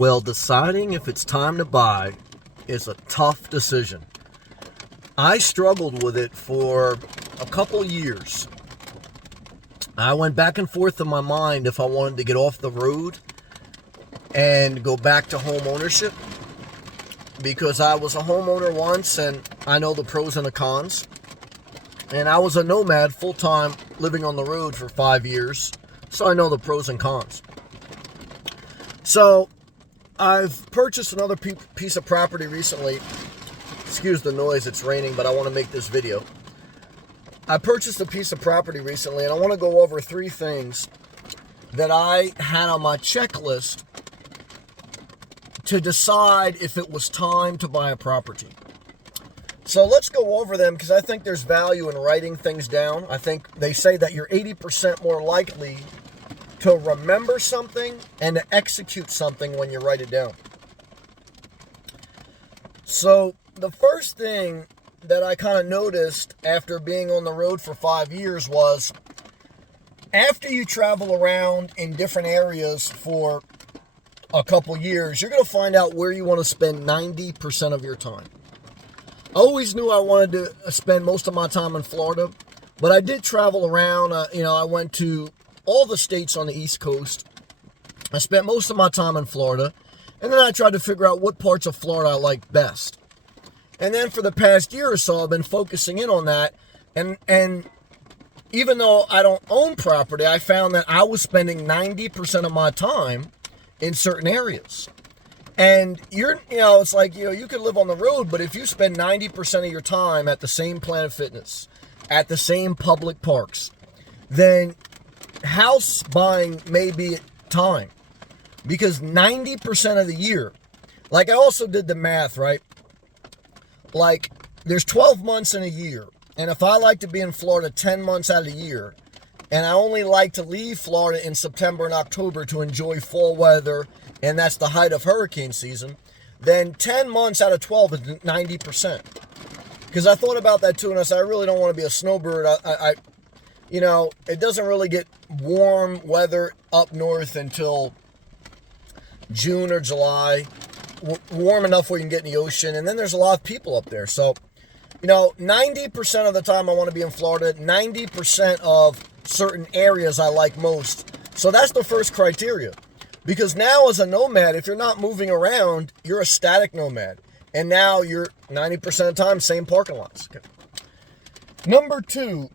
Well, deciding if it's time to buy is a tough decision. I struggled with it for a couple years. I went back and forth in my mind if I wanted to get off the road and go back to home ownership, because I was a homeowner once and I know the pros and the cons. And I was a nomad full-time living on the road for 5 years, so I know the pros and cons. So I've purchased another piece of property recently. Excuse the noise, it's raining, but I want to make this video. I purchased a piece of property recently, and I want to go over 3 things that I had on my checklist to decide if it was time to buy a property. So let's go over them, because I think there's value in writing things down. I think they say that you're 80% more likely to remember something and to execute something when you write it down. So the first thing that I kind of noticed after being on the road for 5 years was, after you travel around in different areas for a couple years, you're going to find out where you want to spend 90% of your time. I always knew I wanted to spend most of my time in Florida, but I did travel around. I went to all the states on the East Coast. I spent most of my time in Florida, and then I tried to figure out what parts of Florida I liked best. And then for the past year or so, I've been focusing in on that, and even though I don't own property, I found that I was spending 90% of my time in certain areas. And it's like, you could live on the road, but if you spend 90% of your time at the same Planet Fitness, at the same public parks, then house buying may be time. Because 90% of the year, like, I also did the math, right? Like, there's 12 months in a year. And if I like to be in Florida 10 months out of the year, and I only like to leave Florida in September and October to enjoy fall weather, and that's the height of hurricane season, then 10 months out of 12 is 90%. Because I thought about that too, and I said, I really don't want to be a snowbird. It doesn't really get warm weather up north until June or July. Warm enough where you can get in the ocean, and then there's a lot of people up there. So, 90% of the time I want to be in Florida, 90% of certain areas I like most. So that's the first criteria. Because now as a nomad, if you're not moving around, you're a static nomad. And now you're 90% of the time, same parking lots. Okay. Number two,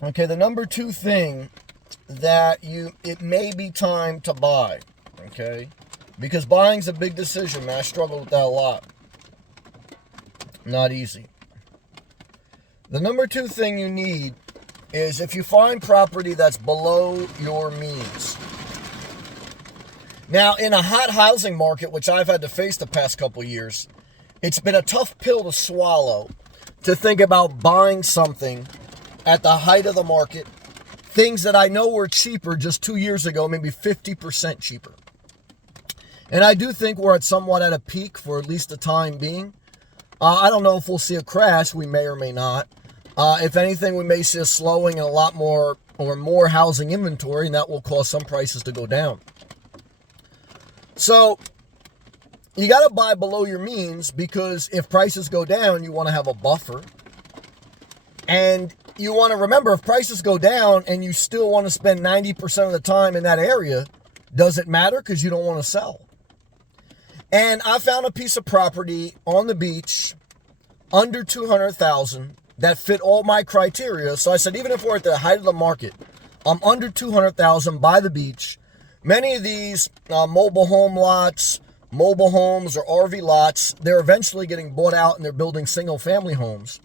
the number 2 thing that it may be time to buy, okay? Because buying's a big decision, man. I struggle with that a lot. Not easy. The number 2 thing you need is if you find property that's below your means. Now, in a hot housing market, which I've had to face the past couple years, it's been a tough pill to swallow to think about buying something at the height of the market, things that I know were cheaper just 2 years ago, maybe 50% cheaper. And I do think we're somewhat at a peak for at least the time being. I don't know if we'll see a crash. We may or may not. If anything, we may see a slowing and a lot more housing inventory, and that will cause some prices to go down. So you got to buy below your means, because if prices go down, you want to have a buffer. And you want to remember, if prices go down and you still want to spend 90% of the time in that area, does it matter? Because you don't want to sell. And I found a piece of property on the beach under $200,000 that fit all my criteria. So I said, even if we're at the height of the market, I'm under $200,000 by the beach. Many of these mobile home lots, mobile homes, or RV lots, they're eventually getting bought out and they're building single family homes.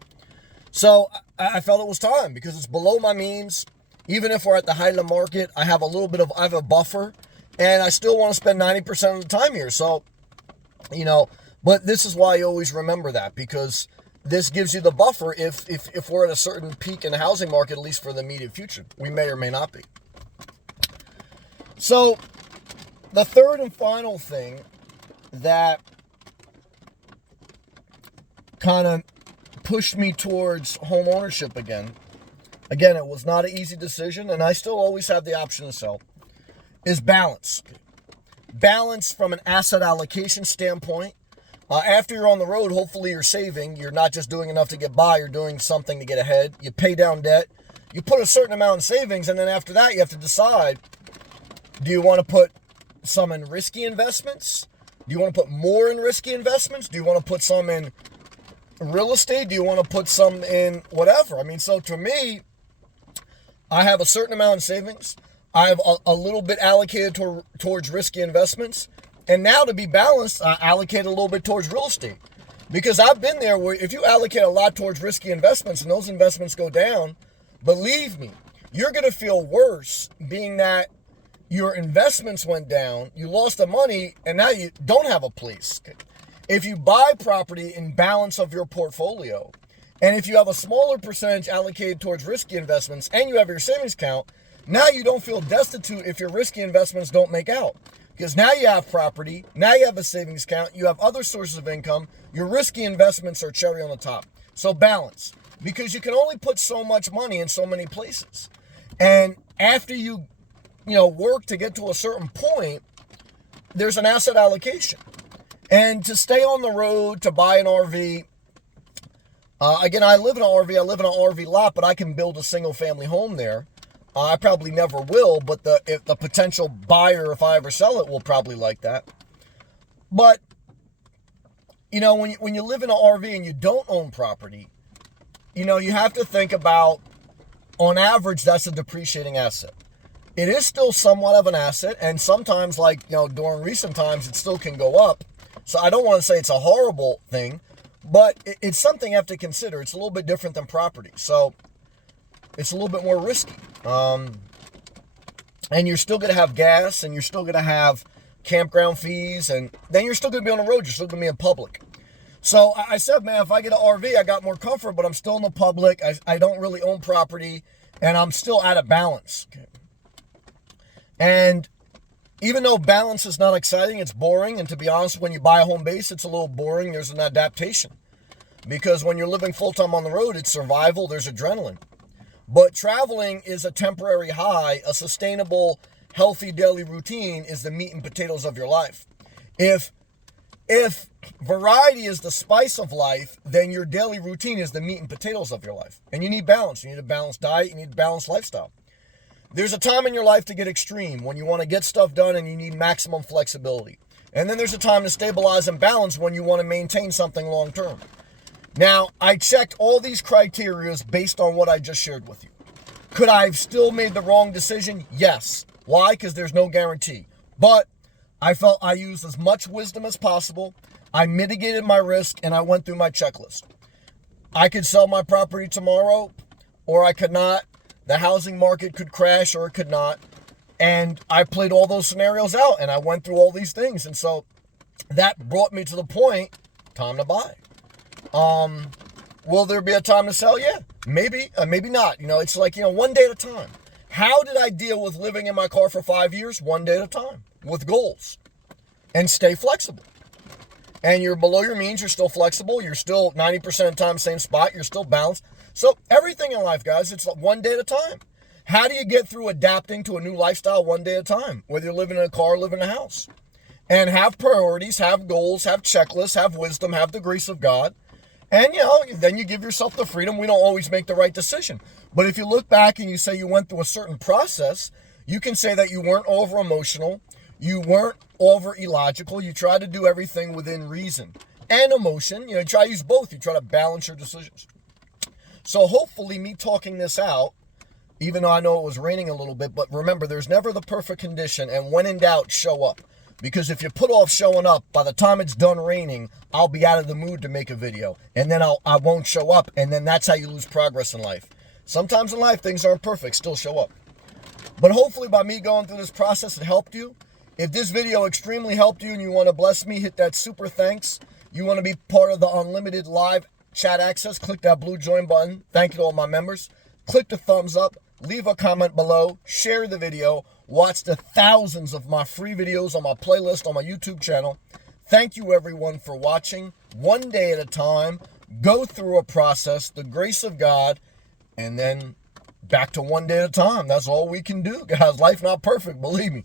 So I felt it was time, because it's below my means. Even if we're at the height of the market, I have a buffer, and I still want to spend 90% of the time here. So, but this is why you always remember that, because this gives you the buffer if we're at a certain peak in the housing market, at least for the immediate future. We may or may not be. So the third and final thing that kind of pushed me towards home ownership again, it was not an easy decision, and I still always have the option to sell, is balance. balance from an asset allocation standpoint. After you're on the road, hopefully you're saving. You're not just doing enough to get by. You're doing something to get ahead. You pay down debt. You put a certain amount in savings, and then after that, you have to decide, do you want to put some in risky investments? Do you want to put more in risky investments? Do you want to put some in real estate? Do you want to put some in whatever? I mean, so to me, I have a certain amount in savings. I have a little bit allocated towards risky investments. And now to be balanced, I allocate a little bit towards real estate. Because I've been there where if you allocate a lot towards risky investments and those investments go down, believe me, you're going to feel worse being that your investments went down, you lost the money, and now you don't have a place. If you buy property in balance of your portfolio, and if you have a smaller percentage allocated towards risky investments and you have your savings account, now you don't feel destitute if your risky investments don't make out. Because now you have property, now you have a savings account, you have other sources of income, your risky investments are cherry on the top. So balance, because you can only put so much money in so many places. And after you work to get to a certain point, there's an asset allocation. And to stay on the road, to buy an RV, again, I live in an RV lot, but I can build a single family home there. I probably never will, but if the potential buyer, if I ever sell it, will probably like that. But, when you live in an RV and you don't own property, you have to think about, on average, that's a depreciating asset. It is still somewhat of an asset, and sometimes, during recent times, it still can go up. So I don't want to say it's a horrible thing, but it's something you have to consider. It's a little bit different than property. So it's a little bit more risky. And you're still going to have gas, and you're still going to have campground fees, and then you're still going to be on the road. You're still going to be in public. So I said, man, if I get an RV, I got more comfort, but I'm still in the public. I don't really own property, and I'm still out of balance. Okay. And even though balance is not exciting, it's boring. And to be honest, when you buy a home base, it's a little boring. There's an adaptation. Because when you're living full-time on the road, it's survival. There's adrenaline. But traveling is a temporary high. A sustainable, healthy daily routine is the meat and potatoes of your life. If variety is the spice of life, then your daily routine is the meat and potatoes of your life. And you need balance. You need a balanced diet. You need a balanced lifestyle. There's a time in your life to get extreme, when you want to get stuff done and you need maximum flexibility. And then there's a time to stabilize and balance when you want to maintain something long term. Now, I checked all these criteria based on what I just shared with you. Could I have still made the wrong decision? Yes. Why? Because there's no guarantee. But I felt I used as much wisdom as possible. I mitigated my risk, and I went through my checklist. I could sell my property tomorrow, or I could not. The housing market could crash, or it could not. And I played all those scenarios out, and I went through all these things. And so that brought me to the point, time to buy. Will there be a time to sell? Yeah, maybe, maybe not. It's like, one day at a time. How did I deal with living in my car for 5 years? One day at a time, with goals, and stay flexible. And you're below your means, you're still flexible. You're still 90% of the time, same spot. You're still balanced. So everything in life, guys, it's one day at a time. How do you get through adapting to a new lifestyle one day at a time? Whether you're living in a car or living in a house. And have priorities, have goals, have checklists, have wisdom, have the grace of God. And, then you give yourself the freedom. We don't always make the right decision. But if you look back and you say you went through a certain process, you can say that you weren't over emotional. You weren't over illogical. You tried to do everything within reason and emotion. You try to use both. You try to balance your decisions. So hopefully me talking this out, even though I know it was raining a little bit, but remember, there's never the perfect condition. And when in doubt, show up. Because if you put off showing up, by the time it's done raining, I'll be out of the mood to make a video. And then I won't show up. And then that's how you lose progress in life. Sometimes in life, things aren't perfect. Still show up. But hopefully by me going through this process, it helped you. If this video extremely helped you and you want to bless me, hit that super thanks. You want to be part of the unlimited live chat access, click that blue join button. Thank you to all my members. Click the thumbs up. Leave a comment below. Share the video. Watch the thousands of my free videos on my playlist on my YouTube channel. Thank you, everyone, for watching. One day at a time. Go through a process, the grace of God, and then back to one day at a time. That's all we can do, guys. Life not perfect, believe me.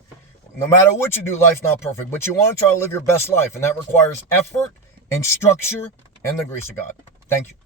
No matter what you do, life's not perfect, but you want to try to live your best life, and that requires effort and structure and the grace of God. Thank you.